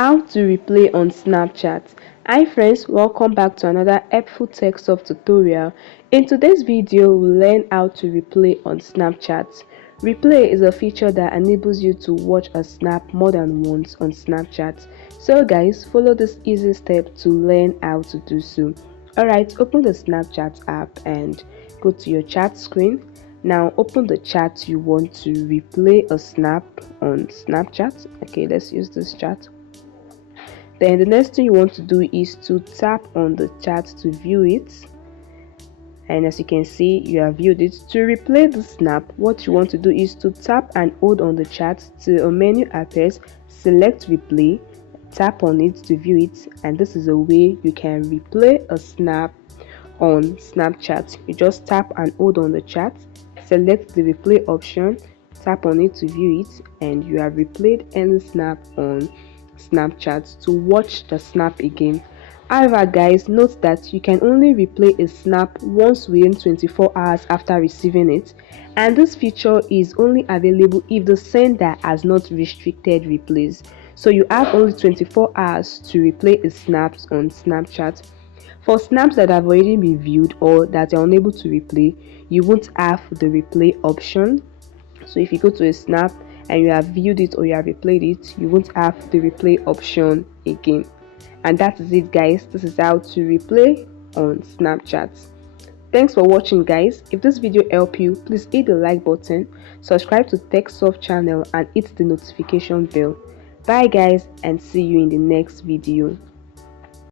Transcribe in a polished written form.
How to replay on Snapchat. Hi friends, welcome back to another helpful TechSoft tutorial. In today's video, we'll learn how to replay on Snapchat. Replay is a feature that enables you to watch a snap more than once on Snapchat. So guys, follow this easy step to learn how to do so. Alright, open the Snapchat app and go to your chat screen. Now open the chat you want to replay a snap on Snapchat. Okay, let's use this chat. Then the next thing you want to do is to tap on the chat to view it, and as you can see, you have viewed it. To replay the snap, what you want to do is to tap and hold on the chat till a menu appears, select replay, tap on it to view it, and this is a way you can replay a snap on Snapchat. You just tap and hold on the chat, select the replay option, tap on it to view it, and you have replayed any snap on Snapchat to watch the snap again. However guys, note that you can only replay a snap once within 24 hours after receiving it, and this feature is only available if the sender has not restricted replays. So you have only 24 hours to replay a snap on Snapchat. For snaps that have already been viewed or that you're unable to replay, you won't have the replay option. So if you go to a snap and you have viewed it or you have replayed it, you won't have the replay option again. And that is it guys. This is how to replay on Snapchat. Thanks for watching guys. If this video helped you, please hit the like button, subscribe to TechSoft channel and hit the notification bell. Bye guys, and see you in the next video.